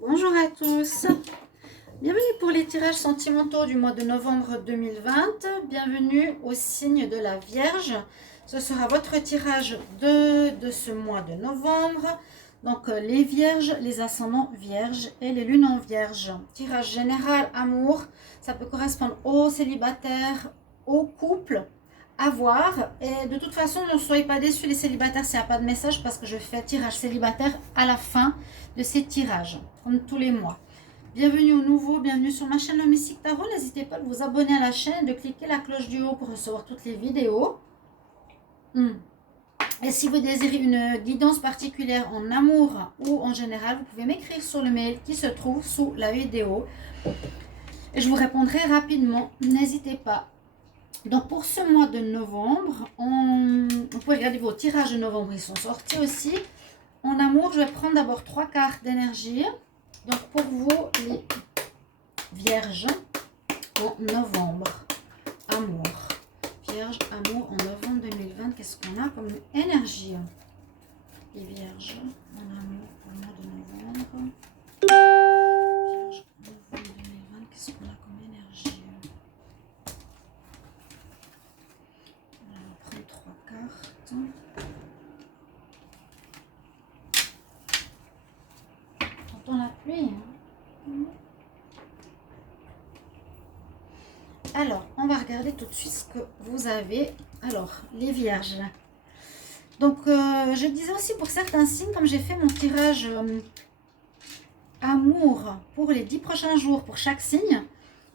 Bonjour à tous, bienvenue pour les tirages sentimentaux du mois de novembre 2020, bienvenue au signe de la Vierge. Ce sera votre tirage de ce mois de novembre, donc les Vierges, les ascendants Vierges et les lunes en Vierge. Tirage général amour, ça peut correspondre aux célibataires, aux couples, à voir. Et de toute façon, ne soyez pas déçus les célibataires s'il n'y a pas de message parce que je fais tirage célibataire à la fin de ces tirages, comme tous les mois. Bienvenue aux nouveaux, bienvenue sur ma chaîne Le Mystique Tarot. N'hésitez pas de vous abonner à la chaîne, de cliquer la cloche du haut pour recevoir toutes les vidéos. Et si vous désirez une guidance particulière en amour ou en général, vous pouvez m'écrire sur le mail qui se trouve sous la vidéo. Et je vous répondrai rapidement, n'hésitez pas. Donc pour ce mois de novembre, vous pouvez regarder vos tirages de novembre, ils sont sortis aussi. En amour, je vais prendre d'abord 3 cartes d'énergie. Donc pour vous, les Vierges, en novembre, amour. Vierge, amour, en novembre 2020, qu'est-ce qu'on a comme énergie? Les Vierges, en amour, pour le mois de novembre. Vierge, novembre 2020, qu'est-ce qu'on a comme énergie? On va prendre 3 cartes. J'entends la pluie. Alors, on va regarder tout de suite ce que vous avez. Alors, les Vierges. Donc, je disais aussi pour certains signes, comme j'ai fait mon tirage amour pour les 10 prochains jours pour chaque signe,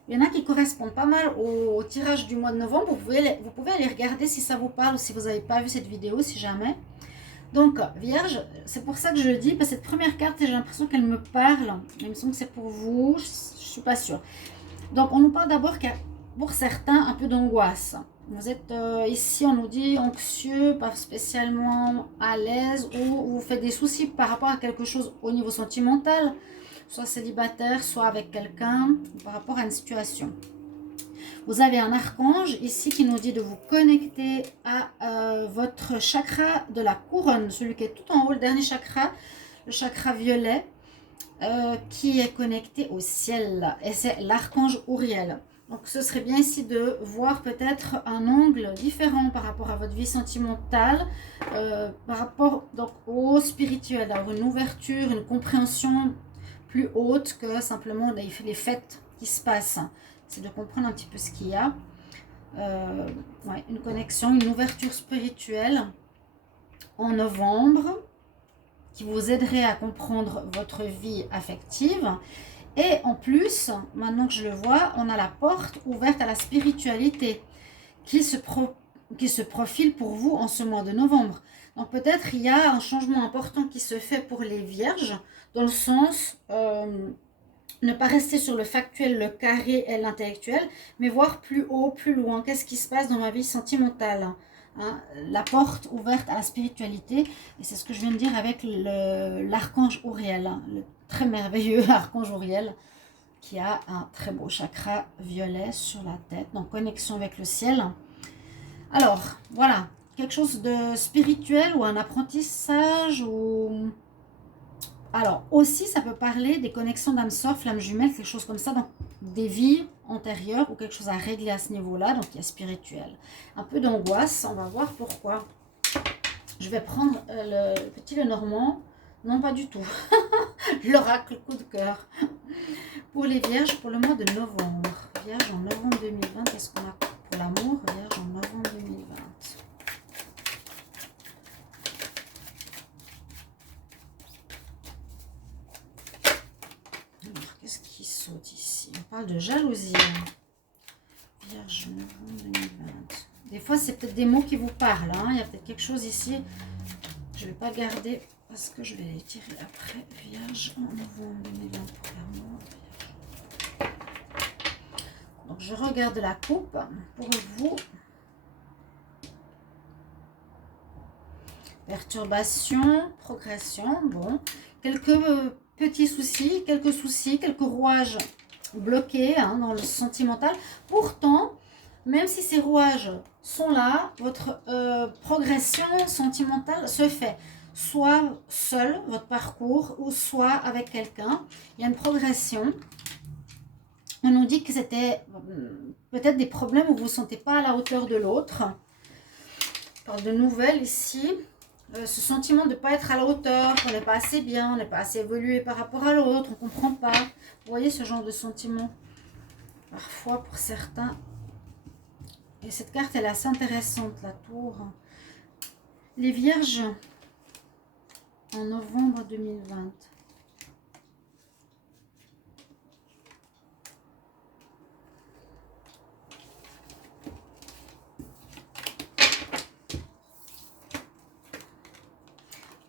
il y en a qui correspondent pas mal au tirage du mois de novembre. Vous pouvez aller regarder si ça vous parle ou si vous n'avez pas vu cette vidéo, si jamais. Donc, Vierge, c'est pour ça que je le dis, parce que cette première carte, j'ai l'impression qu'elle me parle. Il me semble que c'est pour vous, je ne suis pas sûre. Donc, on nous parle d'abord qu'il y a, pour certains, un peu d'angoisse. Vous êtes ici, on nous dit anxieux, pas spécialement à l'aise, ou vous faites des soucis par rapport à quelque chose au niveau sentimental, soit célibataire, soit avec quelqu'un, par rapport à une situation. Vous avez un archange ici qui nous dit de vous connecter à votre chakra de la couronne, celui qui est tout en haut, le dernier chakra, le chakra violet, qui est connecté au ciel. Et c'est l'archange Uriel. Donc ce serait bien ici de voir peut-être un angle différent par rapport à votre vie sentimentale, par rapport donc, au spirituel, d'avoir une ouverture, une compréhension plus haute que simplement les fêtes qui se passent. C'est de comprendre un petit peu ce qu'il y a. Ouais, une connexion, une ouverture spirituelle en novembre qui vous aiderait à comprendre votre vie affective. Et en plus, maintenant que je le vois, on a la porte ouverte à la spiritualité qui se profile pour vous en ce mois de novembre. Donc peut-être il y a un changement important qui se fait pour les Vierges, dans le sens ne pas rester sur le factuel, le carré et l'intellectuel, mais voir plus haut, plus loin, qu'est-ce qui se passe dans ma vie sentimentale. Hein, la porte ouverte à la spiritualité, et c'est ce que je viens de dire avec l'archange Uriel, le très merveilleux archange Uriel, qui a un très beau chakra violet sur la tête, donc connexion avec le ciel. Alors, voilà, quelque chose de spirituel ou un apprentissage ou... Alors, aussi, ça peut parler des connexions d'âme sœur, flamme jumelle, quelque chose comme ça, donc des vies antérieures ou quelque chose à régler à ce niveau-là, donc il y a spirituel. Un peu d'angoisse, on va voir pourquoi. Je vais prendre le petit Lenormand. Non, pas du tout. L'oracle coup de cœur. Pour les Vierges, pour le mois de novembre. Vierge en novembre 2020, qu'est-ce qu'on a pour l'amour? Vierge en novembre 2020. Qu'est-ce qui saute ici? On parle de jalousie. Vierge, novembre 2020. Des fois, c'est peut-être des mots qui vous parlent. Hein. Il y a peut-être quelque chose ici. Je ne vais pas garder parce que je vais les tirer après. Vierge, en novembre 2020 pour l'amour. Donc, je regarde la coupe pour vous. Perturbation, progression. Bon, quelques petits soucis, quelques rouages bloqués hein, dans le sentimental. Pourtant, même si ces rouages sont là, votre progression sentimentale se fait. soit seul, votre parcours, ou soit avec quelqu'un. Il y a une progression. On nous dit que c'était peut-être des problèmes où vous ne vous sentez pas à la hauteur de l'autre. On parle de nouvelles ici. Ce sentiment de ne pas être à la hauteur, qu'on n'est pas assez bien, on n'est pas assez évolué par rapport à l'autre, on ne comprend pas. Vous voyez ce genre de sentiment? Parfois pour certains. Et cette carte, elle est assez intéressante, la tour. Les vierges en novembre 2020.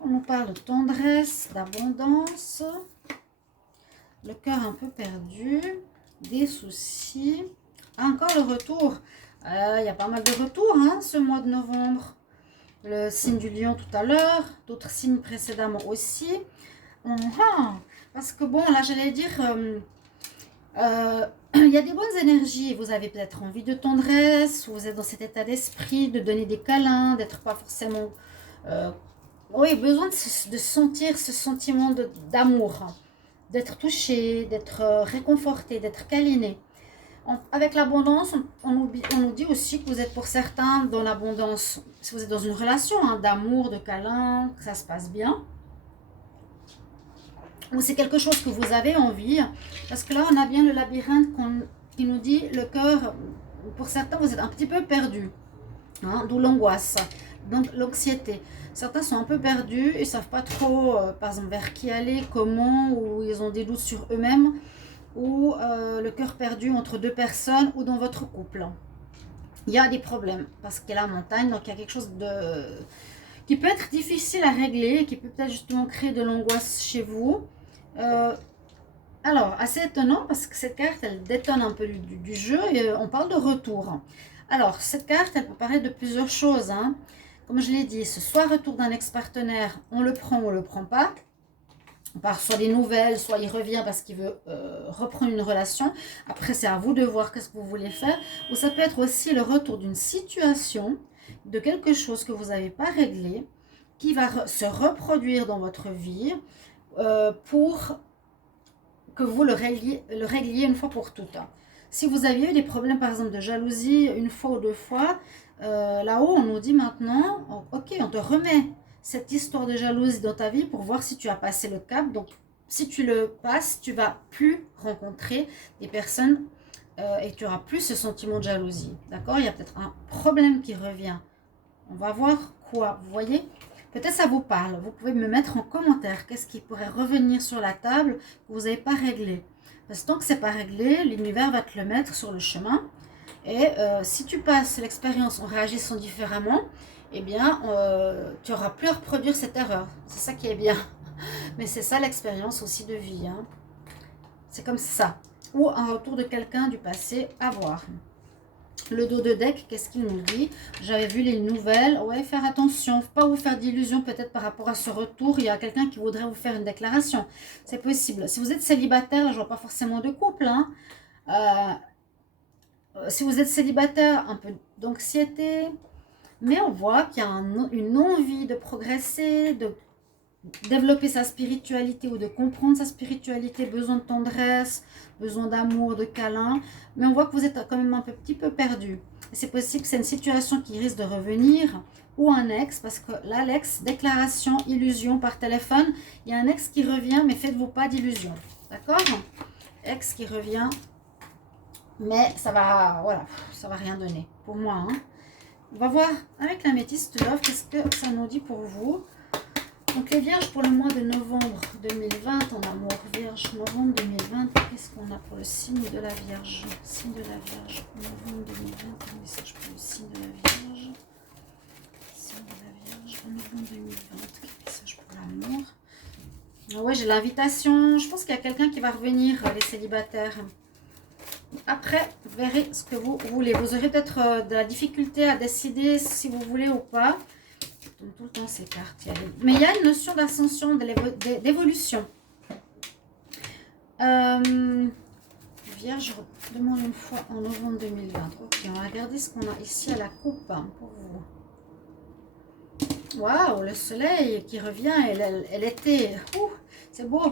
On nous parle de tendresse, d'abondance, le cœur un peu perdu, des soucis. Encore le retour. Il y a pas mal de retours hein, ce mois de novembre. Le signe du lion tout à l'heure, d'autres signes précédemment aussi. Parce que bon, là j'allais dire, il y a des bonnes énergies. Vous avez peut-être envie de tendresse, vous êtes dans cet état d'esprit, de donner des câlins, d'être pas forcément... oui, besoin de sentir ce sentiment d'amour, d'être touché, d'être réconforté, d'être câliné. Avec l'abondance, on nous dit aussi que vous êtes pour certains dans l'abondance, si vous êtes dans une relation hein, d'amour, de câlin, que ça se passe bien. Ou c'est quelque chose que vous avez envie. Parce que là, on a bien le labyrinthe qui nous dit le cœur, pour certains, vous êtes un petit peu perdu. Hein, d'où l'angoisse, donc l'anxiété. Certains sont un peu perdus, ils ne savent pas trop, par exemple, vers qui aller, comment, ou ils ont des doutes sur eux-mêmes, ou le cœur perdu entre deux personnes, ou dans votre couple. Il y a des problèmes, parce qu'il y a la montagne, donc il y a quelque chose qui peut être difficile à régler, qui peut peut-être justement créer de l'angoisse chez vous. Alors, assez étonnant, parce que cette carte, elle détonne un peu du jeu, et on parle de retour. Alors, cette carte, elle peut parler de plusieurs choses. Hein. Comme je l'ai dit, ce soit retour d'un ex-partenaire, on le prend ou on ne le prend pas. On part soit des nouvelles, soit il revient parce qu'il veut reprendre une relation. Après, c'est à vous de voir qu'est-ce que vous voulez faire. Ou ça peut être aussi le retour d'une situation, de quelque chose que vous n'avez pas réglé, qui va se reproduire dans votre vie pour que vous le régliez une fois pour toutes. Si vous aviez eu des problèmes, par exemple, de jalousie une fois ou deux fois, là-haut, on nous dit maintenant, ok, on te remet cette histoire de jalousie dans ta vie pour voir si tu as passé le cap. Donc, si tu le passes, tu vas plus rencontrer des personnes et tu n'auras plus ce sentiment de jalousie. D'accord? Il y a peut-être un problème qui revient. On va voir quoi. Vous voyez? Peut-être ça vous parle. Vous pouvez me mettre en commentaire qu'est-ce qui pourrait revenir sur la table que vous n'avez pas réglé. Parce que tant que ce n'est pas réglé, l'univers va te le mettre sur le chemin. Et si tu passes l'expérience en réagissant différemment, eh bien, tu n'auras plus à reproduire cette erreur. C'est ça qui est bien. Mais c'est ça l'expérience aussi de vie. Hein. C'est comme ça. Ou un retour de quelqu'un du passé à voir. Le dos de deck, qu'est-ce qu'il nous dit? J'avais vu les nouvelles. Ouais, faire attention. Faut pas vous faire d'illusions peut-être par rapport à ce retour. Il y a quelqu'un qui voudrait vous faire une déclaration. C'est possible. Si vous êtes célibataire, là, je vois pas forcément de couple. Hein. Si vous êtes célibataire, un peu d'anxiété. Mais on voit qu'il y a une envie de progresser, de développer sa spiritualité ou de comprendre sa spiritualité, besoin de tendresse, besoin d'amour, de câlin, mais on voit que vous êtes quand même un petit peu perdu. C'est possible que c'est une situation qui risque de revenir ou un ex, parce que là, l'ex, déclaration, illusion par téléphone, il y a un ex qui revient, mais faites-vous pas d'illusion, d'accord? Ex qui revient, mais ça va, voilà, ça va rien donner pour moi. Hein. On va voir avec la métisse de l'offre, qu'est-ce que ça nous dit pour vous. Donc les vierges pour le mois de novembre 2020, en amour vierge, novembre 2020, qu'est-ce qu'on a pour le signe de la vierge? Signe de la vierge, novembre 2020, un message pour le signe de la vierge. Signe de la vierge, novembre 2020, quel message pour l'amour? Ah ouais, j'ai l'invitation, je pense qu'il y a quelqu'un qui va revenir, les célibataires. Après, vous verrez ce que vous voulez. Vous aurez peut-être de la difficulté à décider si vous voulez ou pas. Donc, tout le temps ces cartes. Mais il y a une notion d'ascension, d'évolution. Vierge, je demande une fois en novembre 2020. Ok, on va regarder ce qu'on a ici à la coupe hein, pour vous. Waouh, le soleil qui revient et l'été. C'est beau.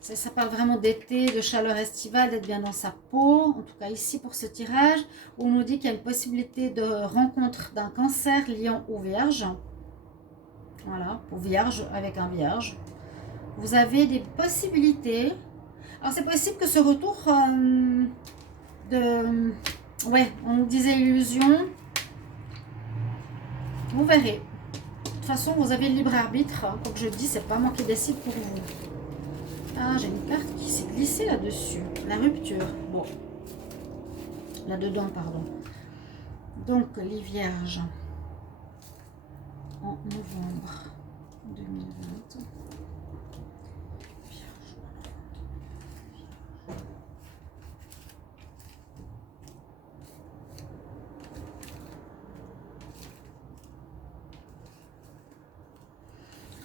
Ça parle vraiment d'été, de chaleur estivale, d'être bien dans sa peau. En tout cas ici pour ce tirage, où on nous dit qu'il y a une possibilité de rencontre d'un cancer, lion ou vierge. Voilà, pour vierge, avec un vierge. Vous avez des possibilités. Alors c'est possible que ce retour ouais, on nous disait illusion. Vous verrez. De toute façon, vous avez le libre arbitre. Comme je dis, c'est pas moi qui décide pour vous. Ah, j'ai une carte qui s'est glissée là-dessus. La rupture. Bon. Là-dedans, pardon. Donc, les vierges. En novembre 2020.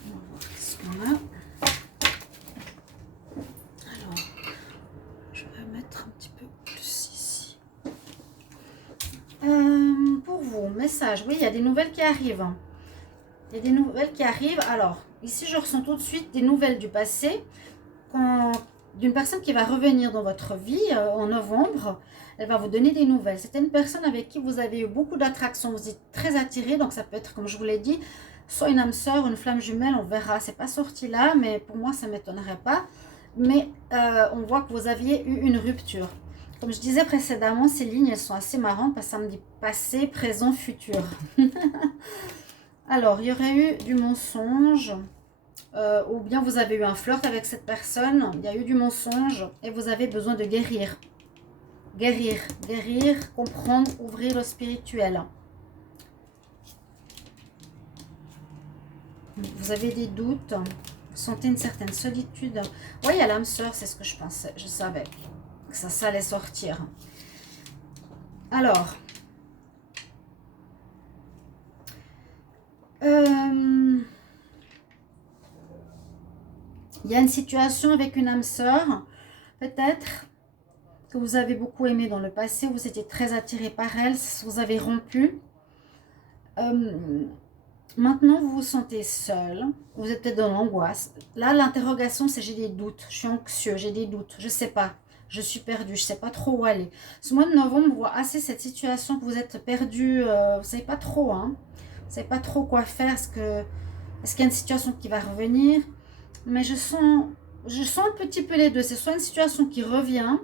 On va voir ce qu'on a. Pour vous, message, oui, il y a des nouvelles qui arrivent. Il y a des nouvelles qui arrivent. Alors, ici, je ressens tout de suite des nouvelles du passé. D'une personne qui va revenir dans votre vie en novembre. Elle va vous donner des nouvelles. C'était une personne avec qui vous avez eu beaucoup d'attraction. Vous êtes très attiré. Donc, ça peut être, comme je vous l'ai dit, soit une âme sœur, une flamme jumelle. On verra. C'est pas sorti là, mais pour moi, ça ne m'étonnerait pas. Mais on voit que vous aviez eu une rupture. Comme je disais précédemment, ces lignes, elles sont assez marrantes parce que ça me dit passé, présent, futur. Alors, il y aurait eu du mensonge, ou bien vous avez eu un flirt avec cette personne, il y a eu du mensonge et vous avez besoin de guérir. Guérir, comprendre, ouvrir le spirituel. Vous avez des doutes, vous sentez une certaine solitude. Oui, il y a l'âme sœur, c'est ce que je pensais, je savais. Ça allait sortir. Alors, il y a une situation avec une âme sœur, peut-être, que vous avez beaucoup aimé dans le passé, vous étiez très attiré par elle, vous avez rompu. Maintenant, vous vous sentez seul, vous êtes peut-être dans l'angoisse. Là, l'interrogation, c'est j'ai des doutes, je suis anxieux, j'ai des doutes, je ne sais pas. Je suis perdue, je ne sais pas trop où aller. Ce mois de novembre, on voit assez cette situation que vous êtes perdu, vous ne savez pas trop, hein. Vous ne savez pas trop quoi faire. Est-ce qu'il y a une situation qui va revenir? Mais je sens un petit peu les deux. C'est soit une situation qui revient,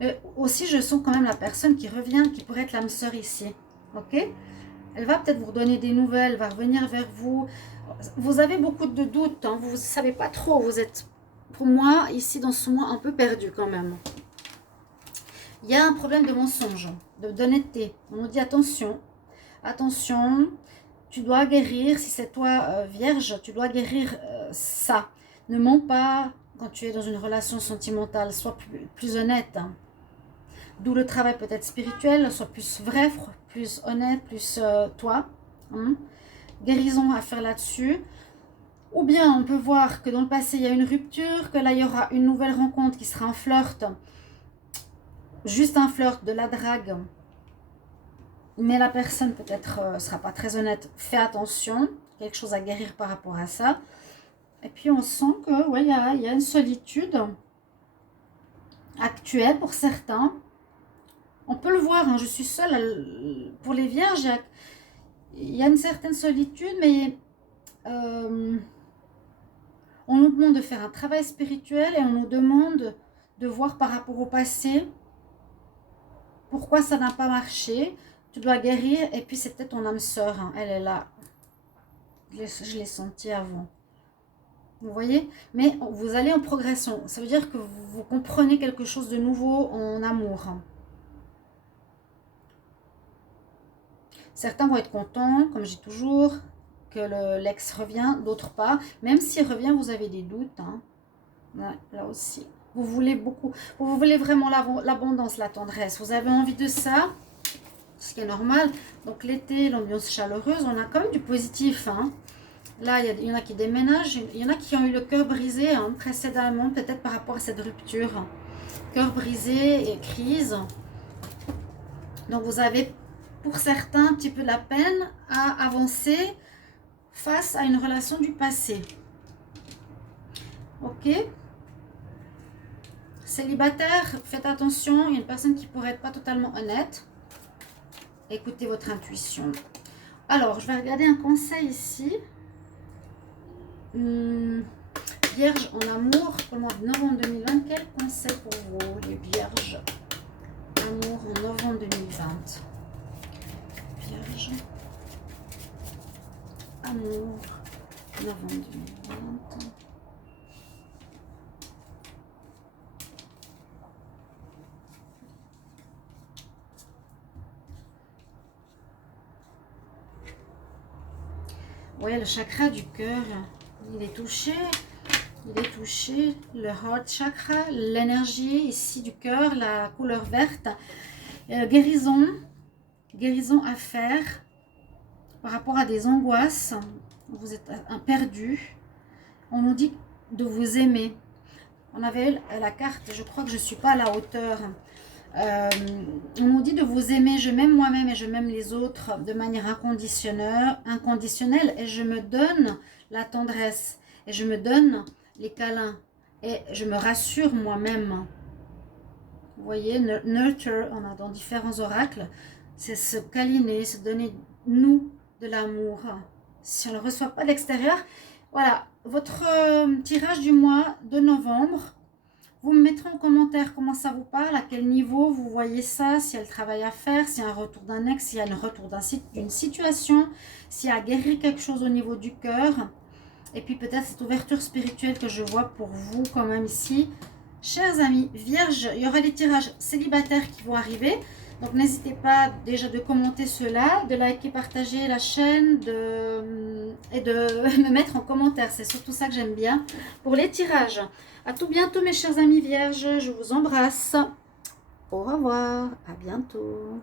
mais aussi je sens quand même la personne qui revient, qui pourrait être l'âme sœur ici. Ok? Elle va peut-être vous donner des nouvelles, va revenir vers vous. Vous avez beaucoup de doutes, hein. Vous ne savez pas trop, vous êtes... Pour moi, ici, dans ce mois, un peu perdu quand même. Il y a un problème de mensonge, d'honnêteté. On nous dit attention, attention, tu dois guérir. Si c'est toi, vierge, tu dois guérir ça. Ne mens pas quand tu es dans une relation sentimentale. Sois plus honnête. Hein. D'où le travail peut-être spirituel. Sois plus vrai, plus honnête, plus toi. Hein. Guérison à faire là-dessus. Ou bien on peut voir que dans le passé il y a une rupture, que là il y aura une nouvelle rencontre qui sera un flirt, juste un flirt, de la drague. Mais la personne peut-être ne sera pas très honnête, fais attention, quelque chose à guérir par rapport à ça. Et puis on sent que ouais, il y a une solitude actuelle pour certains. On peut le voir, hein, je suis seule, pour les vierges, il y a une certaine solitude, mais... on nous demande de faire un travail spirituel et on nous demande de voir par rapport au passé pourquoi ça n'a pas marché. Tu dois guérir et puis c'est peut-être ton âme sœur, hein, elle est là. Je l'ai senti avant. Vous voyez? Mais vous allez en progression. Ça veut dire que vous comprenez quelque chose de nouveau en amour. Certains vont être contents, comme je dis toujours, que l'ex revient, d'autres pas. Même s'il revient, vous avez des doutes. Hein. Ouais, là aussi. Vous voulez beaucoup. Vous voulez vraiment l'abondance, la tendresse. Vous avez envie de ça, ce qui est normal. Donc l'été, l'ambiance chaleureuse, on a quand même du positif. Hein. Là, il y en a qui déménagent. Il y en a qui ont eu le cœur brisé hein, précédemment, peut-être par rapport à cette rupture. Cœur brisé et crise. Donc vous avez, pour certains, un petit peu de la peine à avancer face à une relation du passé. Ok? Célibataire, faites attention, il y a une personne qui pourrait être pas totalement honnête. Écoutez votre intuition. Alors, je vais regarder un conseil ici. Vierge en amour pour le mois de novembre 2020. Quel conseil pour vous, les vierges? Amour en novembre 2020. Vierge. Amour, novembre 2020. Ouais, le chakra du cœur, il est touché. Il est touché. Le heart chakra, l'énergie ici du cœur, la couleur verte. Guérison. Guérison à faire par rapport à des angoisses. Vous êtes un perdu. On nous dit de vous aimer. On avait la carte, je crois que je ne suis pas à la hauteur. On nous dit de vous aimer. Je m'aime moi-même et je m'aime les autres de manière inconditionnelle. Et je me donne la tendresse. Et je me donne les câlins. Et je me rassure moi-même. Vous voyez, nurture, on a dans différents oracles. C'est se câliner, se donner, nous, de l'amour. Si on ne le reçoit pas de l'extérieur. Voilà, votre tirage du mois de novembre. Vous me mettrez en commentaire comment ça vous parle, à quel niveau vous voyez ça, s'il y a le travail à faire, s'il y a un retour d'un ex, s'il y a le retour d'une situation, s'il y a à guérir quelque chose au niveau du cœur. Et puis peut-être cette ouverture spirituelle que je vois pour vous quand même ici. Chers amis, vierges, il y aura des tirages célibataires qui vont arriver. Donc n'hésitez pas déjà de commenter cela, de liker, partager la chaîne et de me mettre en commentaire. C'est surtout ça que j'aime bien pour les tirages. À tout bientôt mes chers amis vierges, je vous embrasse. Au revoir, à bientôt.